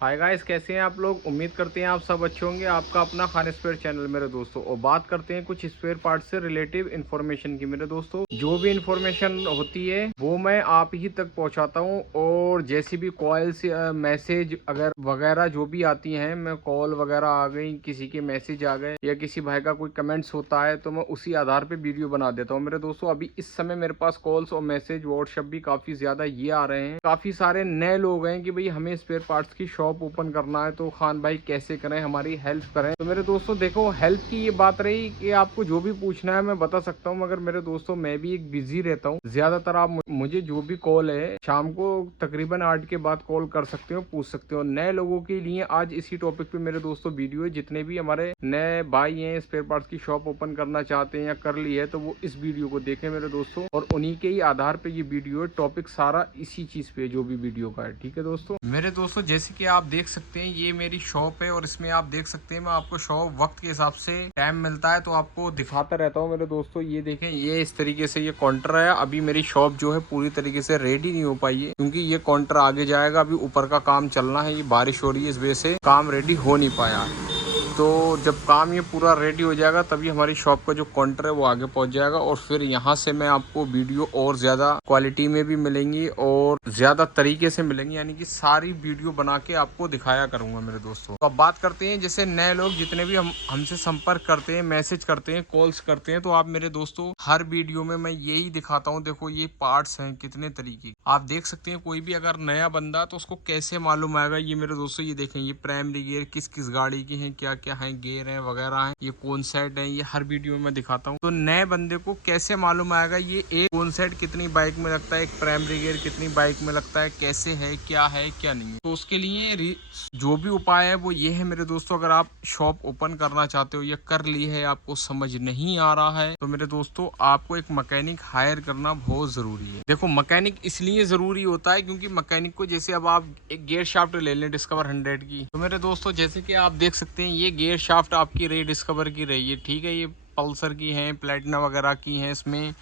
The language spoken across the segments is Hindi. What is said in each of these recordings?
हाय गाइस, कैसे हैं आप लोग। उम्मीद करते हैं आप सब अच्छे होंगे। आपका अपना खान स्पेयर चैनल मेरे दोस्तों, और बात करते हैं कुछ स्पेयर पार्ट से रिलेटिव इन्फॉर्मेशन की। मेरे दोस्तों, जो भी इन्फॉर्मेशन होती है वो मैं आप ही तक पहुंचाता हूं। और जैसी भी कॉल्स मैसेज अगर वगैरह जो भी आती हैं, मैं कॉल वगैरह आ गई, किसी के मैसेज आ गए या किसी भाई का कोई कमेंट्स होता है तो मैं उसी आधार पर वीडियो बना देता हूँ। मेरे दोस्तों, अभी इस समय मेरे पास कॉल्स और मैसेज व्हाट्सएप भी काफी ज्यादा ये आ रहे हैं। काफी सारे नए लोग हैं कि भाई हमें स्पेयर पार्ट्स की शॉप ओपन करना है, तो खान भाई कैसे करें, हमारी हेल्प करें। तो मेरे दोस्तों देखो, हेल्प की ये बात रही कि आपको जो भी पूछना है मैं बता सकता हूँ, मगर मेरे दोस्तों मैं भी एक बिजी रहता हूँ ज्यादातर। आप मुझे जो भी कॉल है शाम को तकरीबन 8 के बाद कॉल कर सकते हो, पूछ सकते हो। नए लोगों के लिए आज इसी टॉपिक पे मेरे दोस्तों वीडियो है। जितने भी हमारे नए भाई हैं स्पेयर पार्ट्स की शॉप ओपन करना चाहते हैं या कर ली है, तो वो इस वीडियो को देखें मेरे दोस्तों, और उन्हीं के ही आधार पे ये वीडियो है। टॉपिक सारा इसी चीज पे जो भी वीडियो का है, ठीक है दोस्तों। मेरे दोस्तों, जैसे कि आप देख सकते हैं ये मेरी शॉप है, और इसमें आप देख सकते हैं मैं आपको शॉप वक्त के हिसाब से टाइम मिलता है तो आपको दिखाता रहता हूँ। मेरे दोस्तों ये देखें, ये इस तरीके से ये काउंटर है। अभी मेरी शॉप जो है पूरी तरीके से रेडी नहीं हो पाई है, क्योंकि ये काउंटर आगे जाएगा। अभी ऊपर का काम चलना है, ये बारिश हो रही है, इस वजह से काम रेडी हो नहीं पाया। तो जब काम ये पूरा रेडी हो जाएगा तभी हमारी शॉप का जो काउंटर है वो आगे पहुंच जाएगा, और फिर यहाँ से मैं आपको वीडियो और ज़्यादा क्वालिटी में भी मिलेंगी और ज़्यादा तरीके से मिलेंगी, यानी कि सारी वीडियो बना के आपको दिखाया करूँगा मेरे दोस्तों। तो अब बात करते हैं, जैसे नए लोग जितने भी हमसे संपर्क करते हैं, मैसेज करते हैं, कॉल्स करते हैं, तो आप मेरे दोस्तों हर वीडियो में मैं यही दिखाता हूँ। देखो ये पार्ट्स हैं कितने तरीके आप देख सकते हैं। कोई भी अगर नया बंदा तो उसको कैसे मालूम आएगा। ये मेरे दोस्तों ये देखें, ये प्राइमरी गियर किस किस गाड़ी की हैं, क्या क्या है, गियर है वगैरह है, ये कौन सेट है, ये हर वीडियो में मैं दिखाता हूँ। तो नए बंदे को कैसे मालूम आएगा ये एक कौन सेट कितनी बाइक में लगता है, एक प्राइमरी गियर कितनी बाइक में लगता है, कैसे है क्या नहीं है। तो उसके लिए जो भी उपाय है वो ये है मेरे दोस्तों। अगर आप शॉप ओपन करना चाहते हो या कर ली है, आपको समझ नहीं आ रहा है, तो मेरे दोस्तों आपको एक मैकेनिक हायर करना बहुत जरूरी है। देखो मैकेनिक इसलिए जरूरी होता है क्योंकि मैकेनिक को, जैसे अब आप एक गियर शाफ्ट ले लें डिस्कवर 100 की, तो मेरे दोस्तों जैसे कि आप देख सकते हैं ये गियर शाफ्ट आपकी रही डिस्कवर की रही है, ठीक है। ये पल्सर की है, प्लेटिना वगैरह की है, इसमें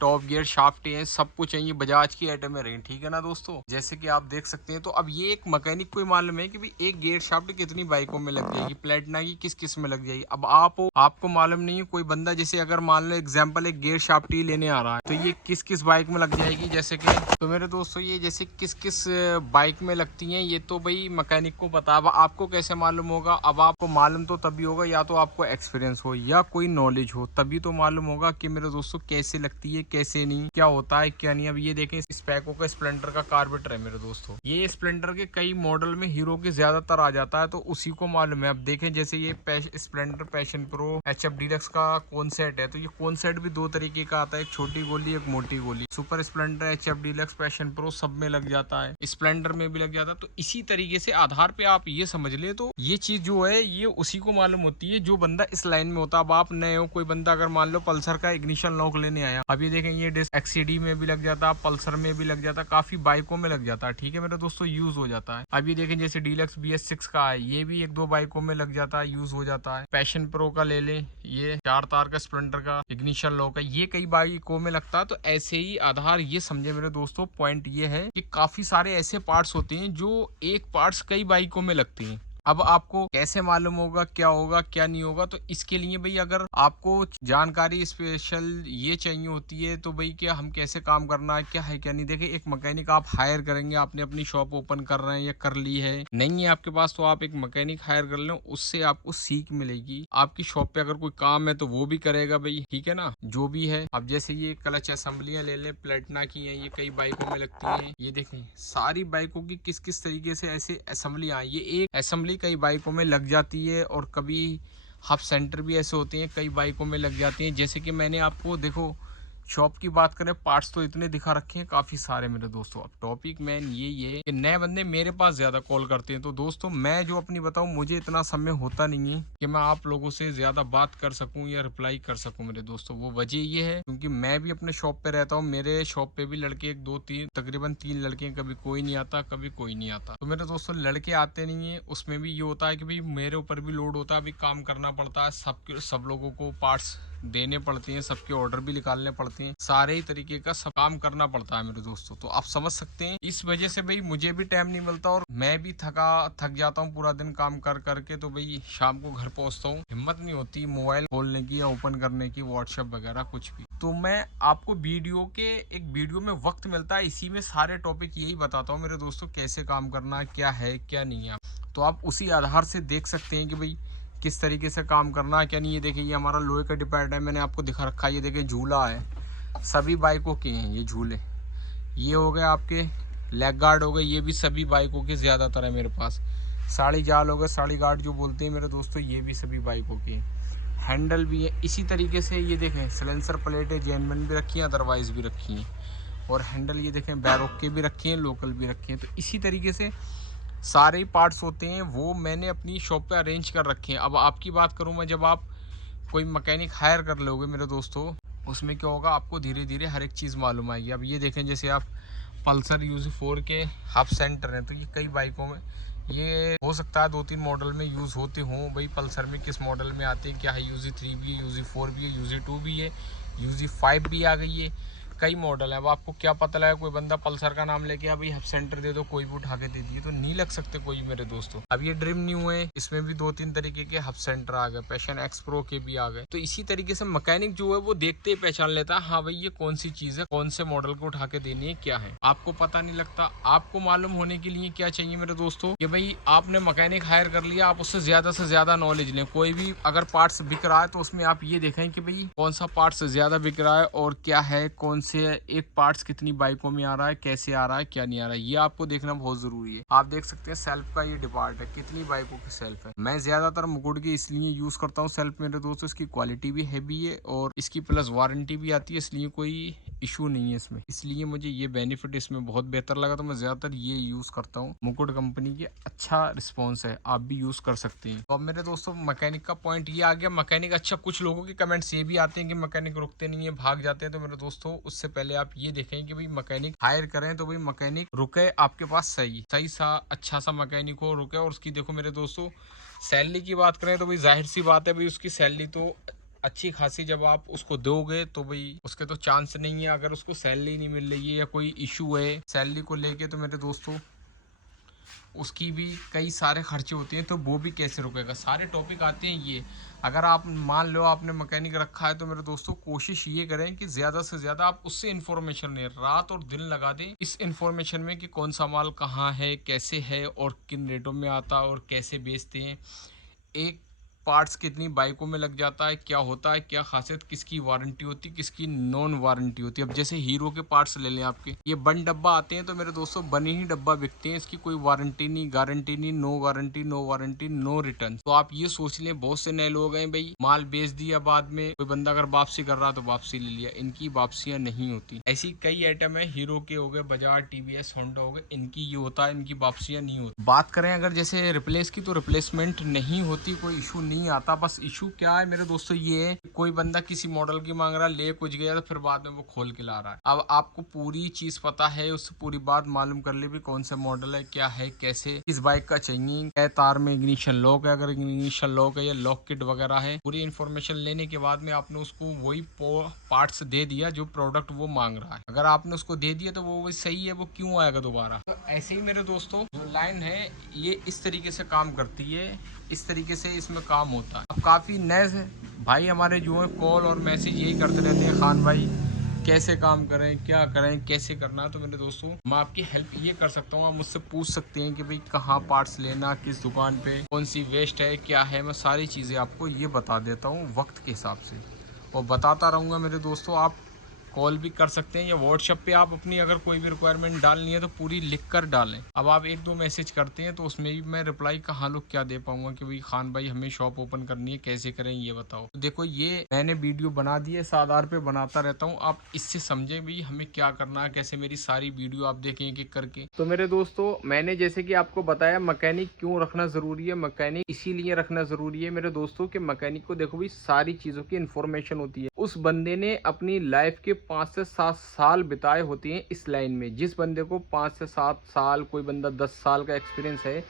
टॉप गियर शाफ्ट है, सब कुछ है। ये बजाज की आइटम है रही, ठीक है ना दोस्तों, जैसे कि आप देख सकते हैं। तो अब ये एक मैकेनिक को ही मालूम है कि भाई एक गियर शाफ्ट कितनी बाइकों में लग जाएगी, प्लेटिना की किस किस में लग जाएगी। अब आपको मालूम नहीं है। कोई बंदा जैसे अगर मान लो एग्जाम्पल एक गियर शाफ्ट ही लेने आ रहा है, तो ये किस किस बाइक में लग जाएगी, जैसे कि, तो मेरे दोस्तों ये जैसे किस किस बाइक में लगती हैं, ये तो भाई मैकेनिक को पता। अब आपको कैसे मालूम होगा। अब आपको मालूम तो तभी होगा, या तो आपको एक्सपीरियंस हो या कोई नॉलेज हो, तभी तो मालूम होगा कि मेरे दोस्तों कैसे लगती है, कैसे नहीं, क्या होता है क्या नहीं। अब ये देखें, स्पेको का स्प्लेंडर का कार्बेटर है मेरे दोस्तों। ये स्प्लेंडर के कई मॉडल में हीरो के ज्यादातर आ जाता है, तो उसी को मालूम है। अब देखें, जैसे ये Splendor passion pro HF deluxe का कौन सेट है, तो ये कौन सेट भी दो तरीके का आता है, एक छोटी गोली एक मोटी गोली। Super Splendor, HF deluxe, passion pro सब में लग जाता है, स्प्लेंडर में भी लग जाता है। तो इसी तरीके से आधार पे आप ये समझ ले, तो ये चीज जो है ये उसी को मालूम होती है जो बंदा इस लाइन में होता है। अब आप नए हो, कोई बंदा अगर मान लो पल्सर का इग्निशन लॉक लेने आया, अब ये देखें, ये XCD में भी लग जाता है, पल्सर में भी लग जाता है, काफी बाइकों में लग जाता है, ठीक है मेरे दोस्तों, यूज हो जाता है। अब ये देखें, जैसे डीलक्स BS6 का है, ये भी एक दो बाइकों में लग जाता है, यूज हो जाता है। पैशन प्रो का ले लें, ये 4 तार का स्प्लेंडर का इग्निशन लॉक है, ये कई बाइकों में लगता है। तो ऐसे ही आधार ये समझे मेरे दोस्तों, पॉइंट ये है कि काफी सारे ऐसे पार्ट्स होते हैं जो एक पार्ट्स कई बाइकों में लगते हैं। अब आपको कैसे मालूम होगा क्या नहीं होगा, तो इसके लिए भाई अगर आपको जानकारी स्पेशल ये चाहिए होती है, तो भाई क्या हम कैसे काम करना है, क्या है क्या नहीं। देखिए, एक मैकेनिक आप हायर करेंगे, आपने अपनी शॉप ओपन कर रहे हैं या कर ली है, नहीं है आपके पास, तो आप एक मैकेनिक हायर कर लें, उससे आपको सीख मिलेगी। आपकी शॉप पे अगर कोई काम है तो वो भी करेगा भाई, ठीक है ना, जो भी है। अब जैसे ये क्लच असेंबलियां ले लें, प्लेटिना की है, ये कई बाइकों में लगती हैं। ये देखें सारी बाइकों की किस किस तरीके से ऐसे असेंबलियां, ये एक असेंबली कई बाइकों में लग जाती है, और कभी हाफ सेंटर भी ऐसे होते हैं कई बाइकों में लग जाती हैं। जैसे कि मैंने आपको, देखो शॉप की बात करें, पार्ट्स तो इतने दिखा रखे हैं काफ़ी सारे मेरे दोस्तों। अब टॉपिक मैन ये है कि नए बंदे मेरे पास ज़्यादा कॉल करते हैं, तो दोस्तों मैं जो अपनी बताऊं, मुझे इतना समय होता नहीं है कि मैं आप लोगों से ज़्यादा बात कर सकूं या रिप्लाई कर सकूं मेरे दोस्तों। वो वजह ये है क्योंकि मैं भी अपने शॉप पे रहता हूँ, मेरे शॉप पे भी लड़के एक दो तीन, तकरीबन 3 लड़के हैं, कभी कोई नहीं आता कभी कोई नहीं आता। तो मेरे दोस्तों लड़के आते नहीं है, उसमें भी ये होता है कि भाई मेरे ऊपर भी लोड होता है, अभी काम करना पड़ता है, सब लोगों को पार्ट्स देने पड़ते हैं, सबके ऑर्डर भी निकालने पड़ते हैं, सारे ही तरीके का सब काम करना पड़ता है मेरे दोस्तों। तो आप समझ सकते हैं, इस वजह से भाई मुझे भी टाइम नहीं मिलता और मैं भी थक जाता हूँ पूरा दिन काम कर करके। तो भाई शाम को घर पहुँचता हूँ, हिम्मत नहीं होती मोबाइल खोलने की या ओपन करने की, व्हाट्सएप वगैरह कुछ भी। तो मैं आपको एक वीडियो में वक्त मिलता है, इसी में सारे टॉपिक यही बताता हूँ मेरे दोस्तों, कैसे काम करना, क्या है क्या नहीं है। तो आप उसी आधार से देख सकते हैं कि भाई किस तरीके से काम करना है क्या नहीं। ये देखिए, ये हमारा लोहे का डिपार्ट है, मैंने आपको दिखा रखा है। ये देखिए झूला है, सभी बाइकों के हैं ये झूले। ये हो गए आपके लेग गार्ड हो गए, ये भी सभी बाइकों के ज़्यादातर है मेरे पास। साड़ी जाल हो गए, साड़ी गार्ड जो बोलते हैं मेरे दोस्तों, ये भी सभी बाइकों के हैं। हैंडल भी है इसी तरीके से। ये देखें सिलेंसर प्लेटें जेनवन भी रखी हैं, अदरवाइज़ भी रखी हैं। और हैंडल ये देखें बैरोक के भी रखे हैं, लोकल भी रखे हैं। तो इसी तरीके से सारे ही पार्ट्स होते हैं, वो मैंने अपनी शॉप पे अरेंज कर रखे हैं। अब आपकी बात करूँ मैं, जब आप कोई मैकेनिक हायर कर लोगे मेरे दोस्तों, उसमें क्या होगा, आपको धीरे धीरे हर एक चीज़ मालूम आएगी। अब ये देखें, जैसे आप पल्सर UZ4 के हब सेंटर हैं, तो ये कई बाइकों में ये हो सकता है 2-3 मॉडल में यूज़ होते हों। भाई पल्सर में किस मॉडल में आते हैं, क्या है, UZ3 भी है, UZ4 भी है, UZ2 भी है, UZ5 भी आ गई है, कई मॉडल है। अब आपको क्या पता लगा, कोई बंदा पल्सर का नाम लेके अभी हब सेंटर दे दो, कोई भी उठा के दे दिए, तो नहीं लग सकते कोई मेरे दोस्तों। अब ये ड्रीम न्यू है, इसमें भी 2-3 तरीके के हब सेंटर आ गए, पैशन एक्स प्रो के भी आ गए। तो इसी तरीके से मैकेनिक जो है वो देखते ही पहचान लेता है, हाँ भाई ये कौन सी चीज़ है, कौन से मॉडल को उठा के देनी है, क्या है। आपको पता नहीं लगता। आपको मालूम होने के लिए क्या चाहिए मेरे दोस्तों, कि भाई आपने मैकेनिक हायर कर लिया, आप उससे ज़्यादा नॉलेज लें। कोई भी अगर पार्ट्स बिक रहा है तो उसमें आप ये देखें कि भाई कौन सा पार्ट्स ज़्यादा बिक रहा है और क्या है, कौन से एक पार्ट्स कितनी बाइकों में आ रहा है, कैसे आ रहा है, क्या नहीं आ रहा है, ये आपको देखना बहुत ज़रूरी है। आप देख सकते हैं सेल्फ का ये डिपार्ट है, कितनी बाइकों की सेल्फ है। मैं ज़्यादातर मुकुट की इसलिए यूज़ करता हूँ सेल्फ मेरे दोस्तों, इसकी क्वालिटी भी हैवी है और इसकी प्लस वारंटी भी आती है, इसलिए कोई इशू नहीं है इसमें। इसलिए मुझे ये बेनिफिट इसमें बहुत बेहतर लगा, तो मैं ज़्यादातर ये यूज़ करता हूँ। मुकुट कंपनी की अच्छा रिस्पॉन्स है, आप भी यूज़ कर सकते हैं। तो अब मेरे दोस्तों मैकेनिक का पॉइंट ये आ गया। मैकेनिक अच्छा, कुछ लोगों के कमेंट्स ये भी आते हैं कि मैकेनिक रुकते नहीं है, भाग जाते हैं। तो मेरे दोस्तों उससे पहले आप ये देखें कि भाई मैकेनिक हायर करें तो भाई मैकेनिक रुके आपके पास सही सा अच्छा सा मैकेनिक हो, रुके। और उसकी देखो मेरे दोस्तों सैलरी की बात करें तो भाई जाहिर सी बात है, भाई उसकी सैलरी तो अच्छी खासी जब आप उसको दोगे तो भाई उसके तो चांस नहीं है। अगर उसको सैलरी नहीं मिल रही है या कोई इशू है सैलरी को लेके, तो मेरे दोस्तों उसकी भी कई सारे खर्चे होते हैं, तो वो भी कैसे रुकेगा, सारे टॉपिक आते हैं ये। अगर आप मान लो आपने मैकेनिक रखा है, तो मेरे दोस्तों कोशिश ये करें कि ज़्यादा से ज़्यादा आप उससे इन्फॉर्मेशन लें, रात और दिन लगा दें इस इन्फॉर्मेशन में कि कौन सा माल कहाँ है, कैसे है और किन रेटों में आता है और कैसे बेचते हैं, एक पार्ट्स कितनी बाइकों में लग जाता है, क्या होता है, क्या खासियत, किसकी वारंटी होती है, किसकी नॉन वारंटी होती है। अब जैसे हीरो के पार्ट्स ले लें, आपके ये बन डब्बा आते हैं, तो मेरे दोस्तों बने ही डब्बा बिकते हैं, इसकी कोई वारंटी नहीं, गारंटी नहीं, नो वारंटी नो रिटर्न। तो आप ये सोच लें, बहुत से नए लोग हैं भाई, माल बेच दिया, बाद में कोई बंदा अगर वापसी कर रहा तो वापसी ले लिया, इनकी वापसियां नहीं होती। ऐसी कई आइटम है, हीरो के हो गए, बजाज, TVS, होंडा हो गए, इनकी ये होता है, इनकी वापसियां नहीं होती। बात करें अगर जैसे रिप्लेस की, तो रिप्लेसमेंट नहीं होती, कोई इशू नहीं आता। बस इशू क्या है मेरे दोस्तों, ये है कोई बंदा किसी मॉडल की मांग रहा है, ले कुछ गया तो फिर बाद में वो खोल के ला रहा है। अब आपको पूरी चीज पता है, उससे पूरी बात मालूम कर ले भी कौन सा मॉडल है, क्या है, कैसे, किस बाइक का चाहिए, क्या तार में इग्निशन लॉक है, अगर इग्निशन लॉक है या लॉक किट वगैरह है, पूरी इन्फॉर्मेशन लेने के बाद में आपने उसको वही पार्ट्स दे दिया जो प्रोडक्ट वो मांग रहा है। अगर आपने उसको दे दिया तो वो सही है, वो क्यों आएगा दोबारा। तो ऐसे ही मेरे दोस्तों जो लाइन है ये इस तरीके से काम करती है, इस तरीके से इसमें काम होता है। अब काफ़ी नए भाई हमारे जो है कॉल और मैसेज यही करते रहते हैं, खान भाई कैसे काम करें, क्या करें, कैसे करना है। तो मेरे दोस्तों मैं आपकी हेल्प ये कर सकता हूँ, आप मुझसे पूछ सकते हैं कि भाई कहाँ पार्ट्स लेना, किस दुकान पे, कौन सी वेस्ट है, क्या है। मैं सारी चीज़ें आपको ये बता देता हूँ वक्त के हिसाब से, और बताता रहूँगा मेरे दोस्तों। आप कॉल भी कर सकते हैं या व्हाट्सएप पे आप अपनी अगर कोई भी रिक्वायरमेंट डालनी है तो पूरी लिख कर डालें। अब आप 1-2 मैसेज करते हैं तो उसमें भी मैं रिप्लाई कहाँ लोग क्या दे पाऊंगा कि भाई खान भाई हमें शॉप ओपन करनी है, कैसे करें ये बताओ। तो देखो ये मैंने वीडियो बना दी है, इस आधार पे बनाता रहता हूँ, आप इससे समझें भाई हमें क्या करना है, कैसे मेरी सारी वीडियो आप देखें एक एक करके। तो मेरे दोस्तों मैंने जैसे कि आपको बताया मैकेनिक क्यों रखना जरूरी है, मैकेनिक इसीलिए रखना जरूरी है मेरे दोस्तों कि मैकेनिक को देखो भाई सारी चीजों की इन्फॉर्मेशन होती है। उस बंदे ने अपनी लाइफ के 5 से 7 साल बिताए होते हैं इस लाइन में। जिस बंदे को 5 से 7 साल, कोई बंदा 10 साल का एक्सपीरियंस है,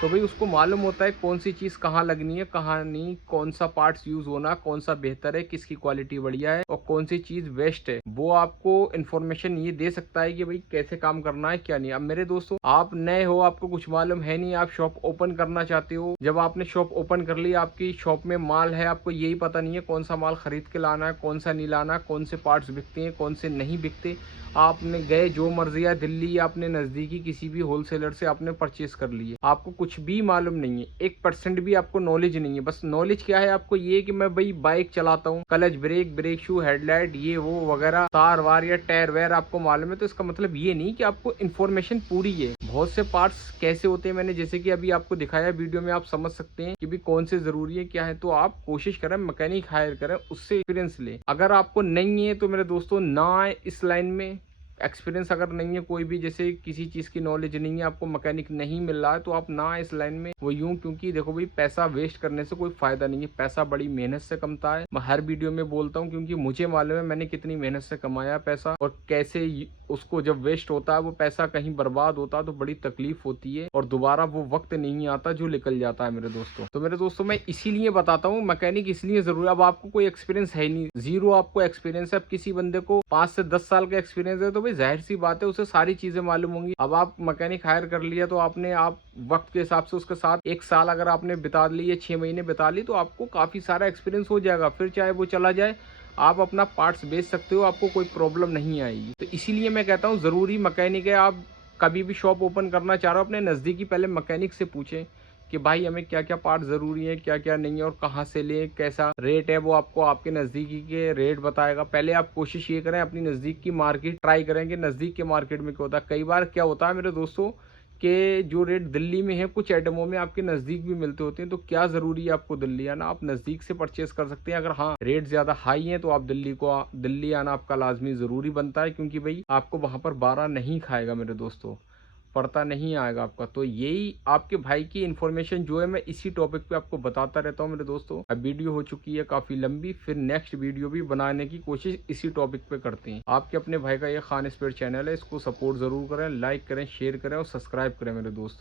तो भाई उसको मालूम होता है कौन सी चीज़ कहाँ लगनी है, कहाँ नहीं, कौन सा पार्ट्स यूज़ होना, कौन सा बेहतर है, किसकी क्वालिटी बढ़िया है और कौन सी चीज़ वेस्ट है। वो आपको इन्फॉर्मेशन ये दे सकता है कि भाई कैसे काम करना है, क्या नहीं। अब मेरे दोस्तों, आप नए हो, आपको कुछ मालूम है नहीं, आप शॉप ओपन करना चाहते हो। जब आपने शॉप ओपन कर ली, आपकी शॉप में माल है, आपको यही पता नहीं है कौन सा माल खरीद के लाना है, कौन सा नहीं लाना, कौन से पार्ट्स बिकते हैं, कौन से नहीं बिकते। आपने गए जो मर्जी है, दिल्ली या अपने नज़दीकी किसी भी होलसेलर से आपने परचेस कर लिए, आपको कुछ भी मालूम नहीं है, 1% भी आपको नॉलेज नहीं है। बस नॉलेज क्या है आपको, ये कि मैं भाई बाइक चलाता हूँ, clutch brake, brake shoe, headlight, ये वो वगैरह, तार वार या टायर वायर आपको मालूम है, तो इसका मतलब ये नहीं कि आपको इन्फॉर्मेशन पूरी है। बहुत से पार्ट्स कैसे होते हैं, मैंने जैसे कि अभी आपको दिखाया वीडियो में, आप समझ सकते हैं कि भी कौन से जरूरी है, क्या है। तो आप कोशिश करें मैकेनिक हायर करें, उससे एक्सपीरियंस ले। अगर आपको नहीं है तो मेरे दोस्तों ना आए इस लाइन में। एक्सपीरियंस अगर नहीं है, कोई भी जैसे किसी चीज़ की नॉलेज नहीं है, आपको मैकेनिक नहीं मिल रहा है, तो आप ना इस लाइन में। वो यूं क्योंकि देखो भाई, पैसा वेस्ट करने से कोई फायदा नहीं है। पैसा बड़ी मेहनत से कमता है, मैं हर वीडियो में बोलता हूँ, क्योंकि मुझे मालूम है मैंने कितनी मेहनत से कमाया पैसा, और कैसे उसको जब वेस्ट होता है, वो पैसा कहीं बर्बाद होता है, तो बड़ी तकलीफ होती है और दोबारा वो वक्त नहीं आता जो निकल जाता है मेरे दोस्तों। तो मेरे दोस्तों, मैं इसीलिए बताता हूँ मैकेनिक इसलिए जरूरी है। अब आपको कोई एक्सपीरियंस है नहीं, जीरो आपको एक्सपीरियंस है। अब किसी बंदे को 5 से 10 साल का एक्सपीरियंस है, तो भाई जाहिर सी बात है उसे सारी चीजें मालूम होंगी। अब आप मैकेनिक हायर कर लिया, तो आपने आप वक्त के हिसाब से उसके साथ 1 साल अगर आपने बिता ली या 6 महीने बिता ली, तो आपको काफी सारा एक्सपीरियंस हो जाएगा। फिर चाहे वो चला जाए, आप अपना पार्ट्स बेच सकते हो, आपको कोई प्रॉब्लम नहीं आएगी। तो इसीलिए मैं कहता हूँ जरूरी मैकेनिक है। आप कभी भी शॉप ओपन करना चाह रहे हो, अपने नज़दीकी पहले मैकेनिक से पूछें कि भाई हमें क्या क्या पार्ट ज़रूरी है, क्या क्या नहीं है, और कहाँ से लें, कैसा रेट है। वो आपको आपके नज़दीकी के रेट बताएगा। पहले आप कोशिश ये करें, अपनी नज़दीक की मार्केट ट्राई करें कि नज़दीक के मार्केट में क्या होता है। कई बार क्या होता है मेरे दोस्तों, कि जो रेट दिल्ली में है, कुछ आइटमों में आपके नज़दीक भी मिलते होते हैं। तो क्या ज़रूरी है आपको दिल्ली आना, आप नज़दीक से परचेस कर सकते हैं। अगर हाँ रेट ज़्यादा हाई है, तो आप दिल्ली आना आपका लाजमी ज़रूरी बनता है, क्योंकि भाई आपको वहाँ पर बारह नहीं खाएगा मेरे दोस्तों, पड़ता नहीं आएगा आपका। तो यही आपके भाई की इन्फॉर्मेशन जो है, मैं इसी टॉपिक पे आपको बताता रहता हूँ मेरे दोस्तों। अब वीडियो हो चुकी है काफ़ी लंबी, फिर नेक्स्ट वीडियो भी बनाने की कोशिश इसी टॉपिक पे करते हैं। आपके अपने भाई का ये खान स्पेयर चैनल है, इसको सपोर्ट ज़रूर करें, लाइक करें, शेयर करें और सब्सक्राइब करें मेरे दोस्त।